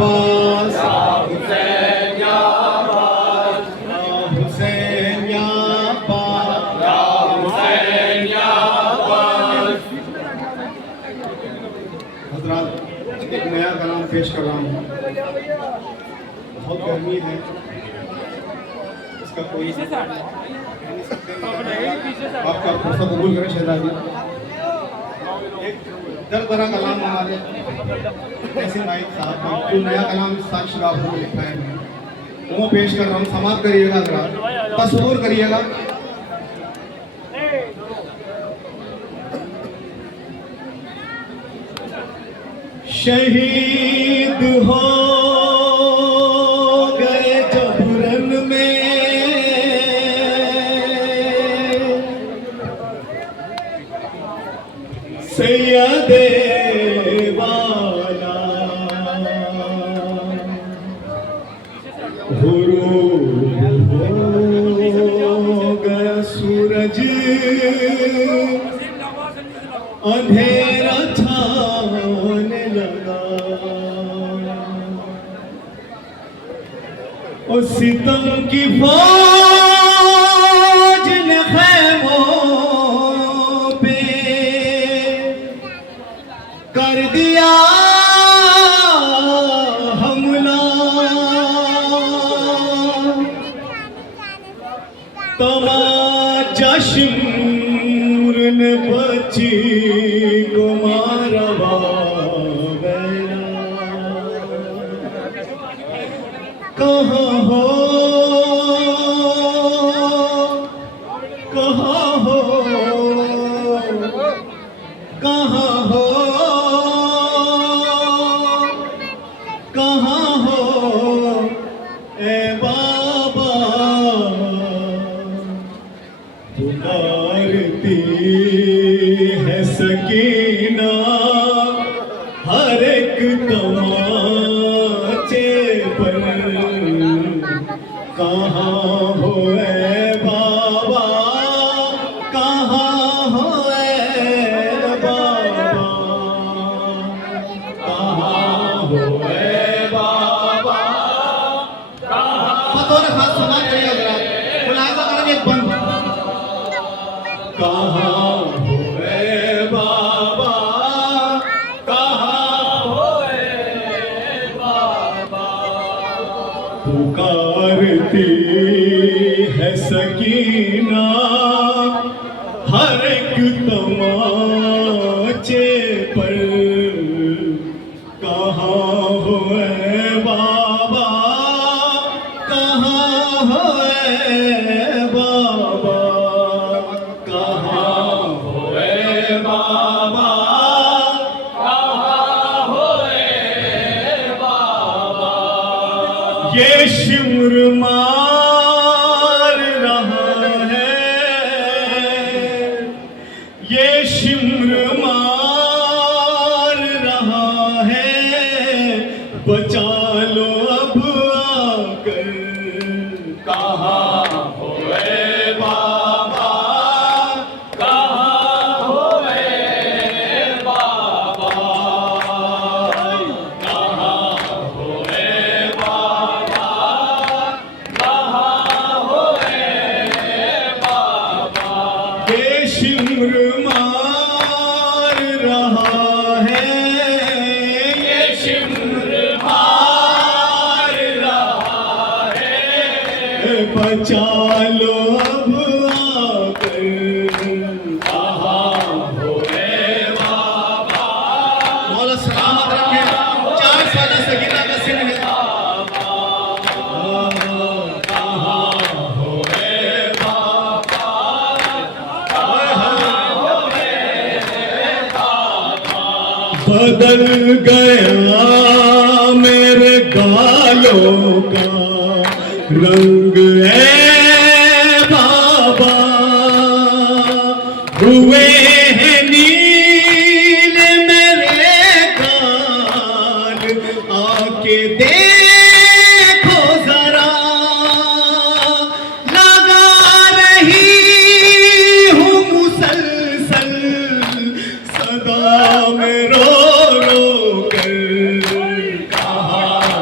पास, हुसैन या पास, हुसैन या पास, हुसैन या पास। हजरात, एक नया कलाम पेश कर रहा हूँ। बहुत गर्मी है, इसका कोई आपका भरोसा कबूल करें शहजादी। एक दर दरा कलाम हमारे ऐसे नाइक साहब का जो नया कलाम साक्ष गाफर में लिखा है, वो पेश कर रहा हूँ। समाप्त करिएगा जरा, तस्वूर करिएगा। शहीद हो गए जबरन में सैयदे वाला, गुरूब हो गया सूरज, अंधेरा छाने लगा। और सितम की फौज ने खैमों पे कर दिया हमला। तमाचा शिमर ने बच्ची को मारा गया। कहाँ हो, कहाँ हो, कहाँ हो, कहाँ हो ए बाबा। पुकारती है सकीना हर एक तमाचे पर। कहाँ हो ए बाबा, कहाँ हो ए बाबा, कहाँ हो ए बाबा। बतौर खास समाज करिए जरा, मुलाहिजा करेंगे एक बंद। कहाँ हो ए बाबा, कहाँ हो ए बाबा। पुकारती है सकीना हर एक तमाचे पर। कहाँ हो ए बाबा, कहाँ हो ए बाबा, कहाँ हो ए बाबा, कहाँ हो ए बाबा। ये शिमर मार रहा है, ये शिमर मार रहा है। बचा लो अब आकर। कहाँ हो ए बाबा, कहाँ हो ए बाबा, कहाँ हो ए बाबा, कहाँ हो ए बाबा। ये शिमर मार रहा है, ये शिमर मार रहा है। बचा लो अब आकर। कहाँ हो ए बाबा, मौला सलामत रखे। 4 साल सगीरा का सिन है। बदल गया मेरे गालों का रंग है बाबा। हुए हैं नील मेरे गाल, आके देखो जरा। लगा रही हूँ मुसलसल सदा में रो रो कर। कहाँ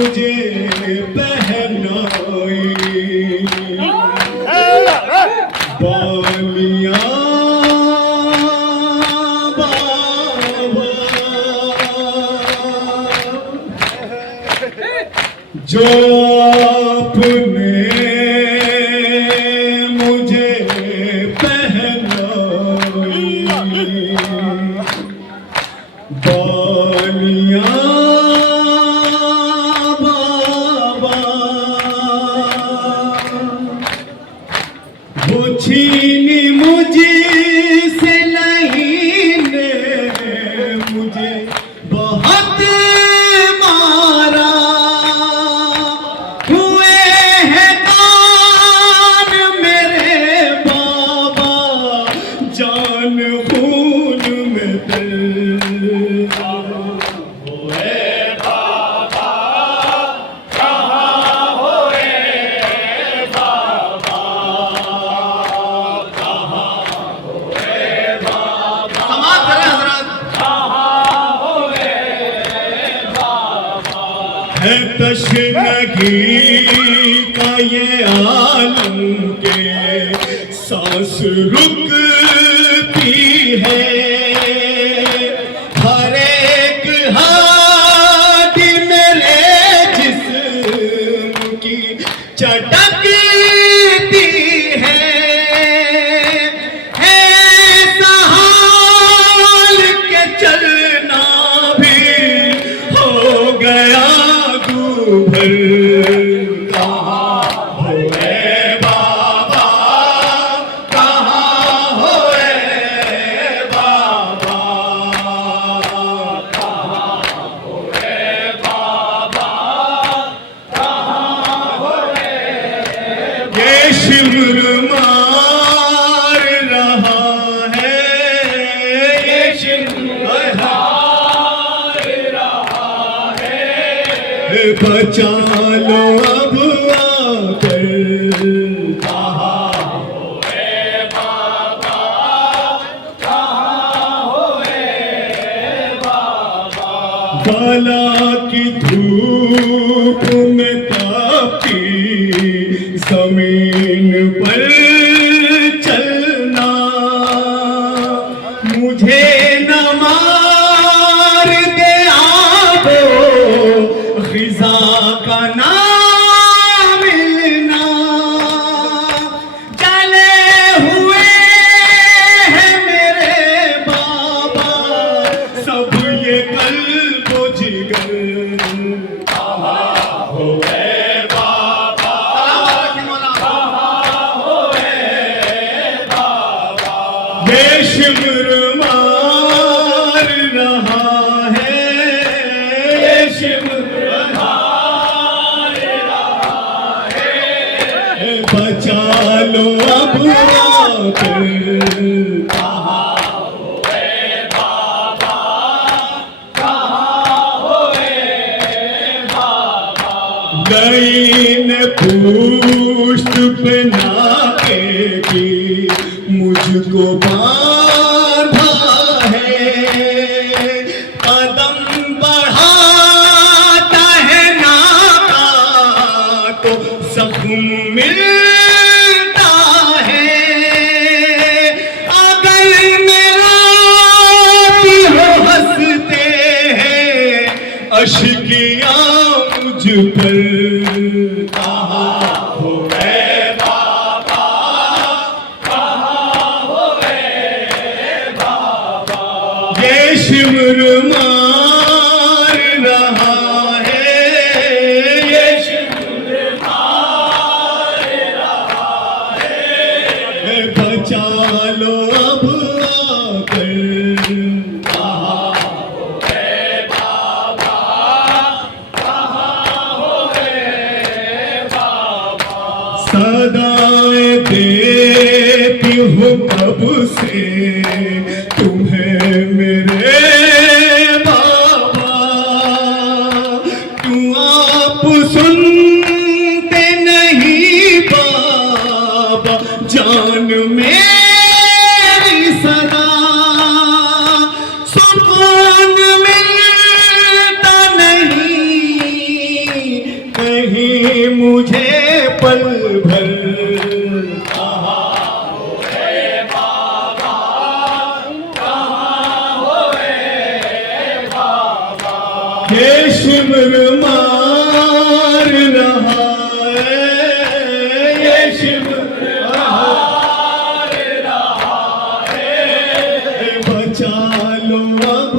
मुझे पहनाई बालियां बाबा, जो आपने मुझे पहनाई बालियां बाबा, वो छीनी मुझसे लहीने मुझे बहुत मारा, हुए हैं कान मेरे बाबा, जान खून में तल है तशनगी का ये आलम के सांस रुकती है, हर एक हाडी मेरे जिस्म की चटकती है सहाल के चलना भी हो गया भर। कहाँ होए बाबा, कहाँ होए बाबा, कहाँ होए बाबा, कहाँ होए। ये शिमर मार रहा है, ये शिमर मार रहा है, बचा लो अब आकर। कहाँ होए बाबा, कहाँ होए बाबा, बाला की धूप में तापती जमीन पर चलना, मुझे न मार दे आबो खिजा का ना मिलना, चले हुए हैं मेरे बाबा सब ये कल्बो जिगर। कहाँ होए बाबा, कहाँ होए बाबा, ये शिमर मार रहा है, ये शिमर बचा लो अब आकर। कहाँ होए बाबा, कहाँ होए बाबा, गई न पुष्ट पे नाके की मुझको बांधा है, कदम बढ़ाता है नाका तो जख्म मिलता है, अगर मेरा भी हो हंसते हैं अशकियाँ मुझ पर। कहाँ होए बाबा, कहाँ होए बाबा, ये शिमर मार रहा है, ये शिमर मार रहा है, बचा लो अब आकर। कहाँ होए बाबा, कहाँ होए बाबा, सदाएं देती हूँ कब से तुम्हें मेरे बाबा, क्यों आप सुनते नहीं बाबा जान मेरी सदा, सुकून मिलता नहीं मुझे पल भर ये शिमर मार रहा है, ये शिमर मार रहा है, बचा लो अब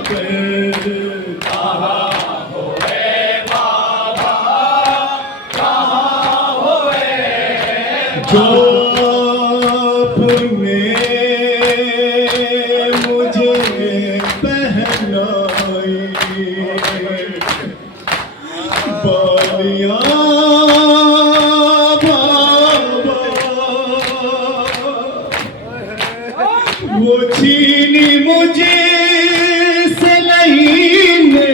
आकर। जो आपने मुझे पहनाई बालियां बाबा, वो छीनी मुझे से लहीने,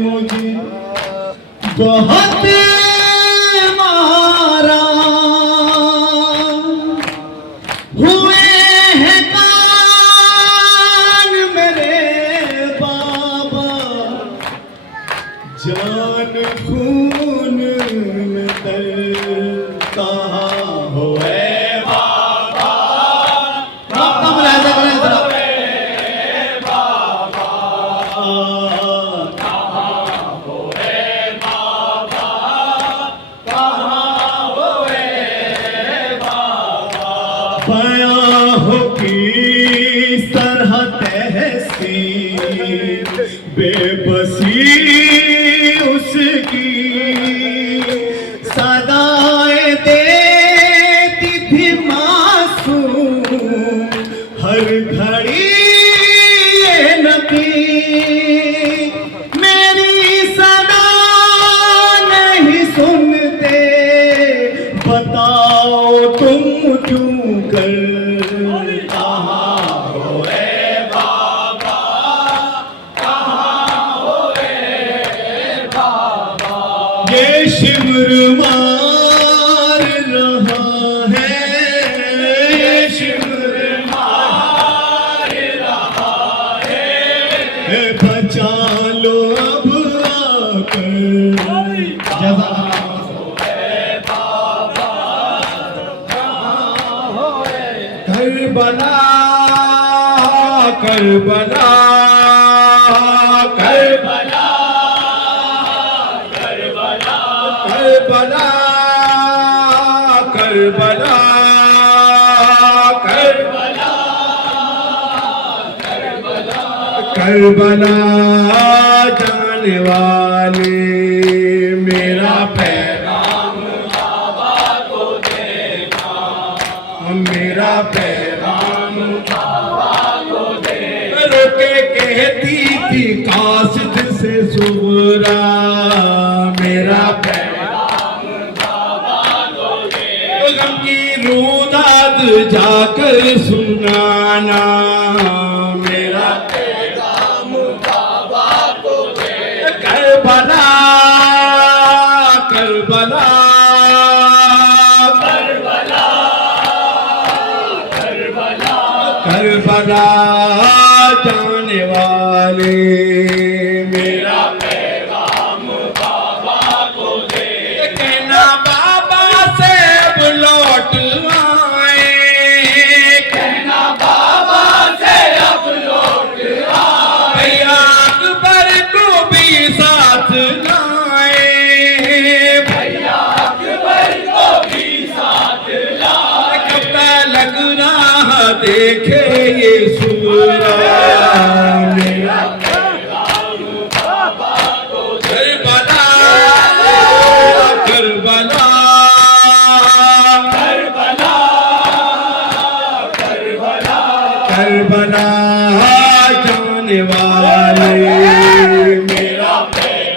मुझे बहुत मारा, हुए हैं कान मेरे बाबा, जान खून में तर कहाँ हो ए बाबा, बाबा बुलाया करें जरा बाबा, बयां हो किस तरह तहसीन बेबसी उसकी, सदाएं देती थी मासूम हर घड़ी ये नबी, मेरी सदा नहीं सुनते, बताओ तुम क्यों कर कहाँ हो ए बाबा, कहाँ हो ए बाबा, ये शिमर मार रहा है, ये शिमर मार रहा है, बचा लो अब आकर। करबला करबला करबला करबला करबला करबला करबला करबला जाने वाले मेरा पैगाम बाबा को देना, मेरा पैगाम बाबा को दे, रोके कहती थी कासिद से सुबरा, मेरा पैगाम बाबा को दे, गम की रूदाद जाकर सुनाना, मेरा पैगाम बाबा को दे, करबला करबला करबला जाने वाले मेरा पैगाम बाबा को दे, कहना बाबा से अब लौट आए, कहना बाबा से अब लौट आए, भैया अकबर को भी साथ लाए, भैया अकबर को भी साथ लाए, कब लग रहा देखे ये सूरा, मेरा पैगाम बाबा को दे, करबला करबला करबला करबला करबला जाने वाले मेरा पैगाम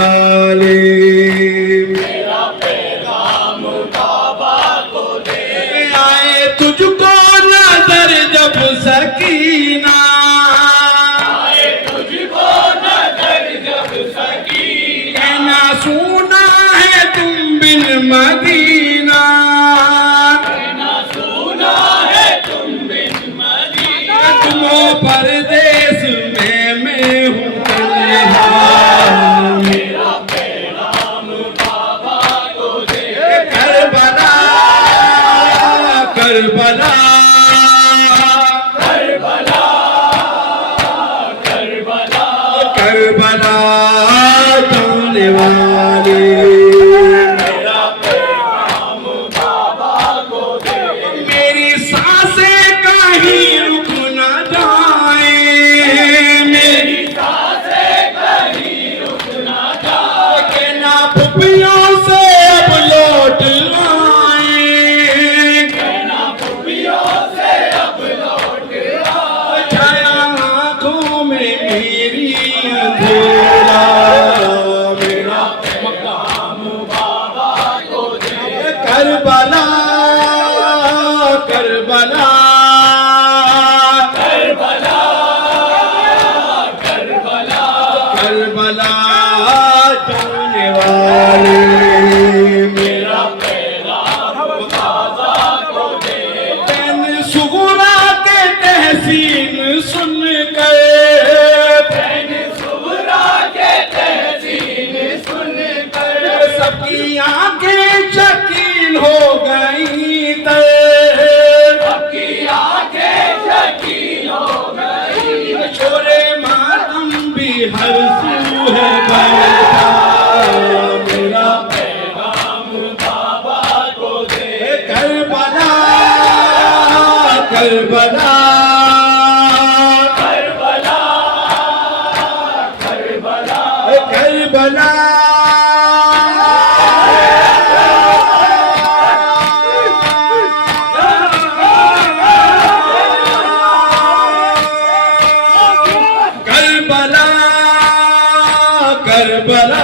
वाले मेरा पैगाम बाबा को दे। आए तुझको नजर जब सकीना, आए तुझको नजर जब सकीना, कहना सुना है तुम बिन मदीना, कहना सुना है तुम बिन मदीना। तुम हो परदेस में मैं हूँ तन्हा। मेरा पैगाम बाबा को दे। करबला करबला करबला करबला करबला जाने वाले मेरा पैगाम बाबा को दे। मेरी सांसें कहीं रुक न जाए, मेरी सांसें कहीं रुक ना जाए। कहना पुपियों से अब लौट आए, कहना पुपियों से अब लौट आए। छाया आँखों में मेरी अंधेरा, मेरा पैगाम बाबा को दे। करबला करबला करबला करबला करबला जाने वाले मेरा पैगाम बाबा को दे। तैन सुगुरा के तहसीन सुन कर, मैंने सुबरा के तहसीन सुन कर सबकी आंखें शकील हो गई तर, सबकी आंखें शकील हो गई। छोरे मातम भी हर सू है बैठा, मेरा पैगाम बाबा को दे। करबला करबला करबला करबला करबला करबला करबला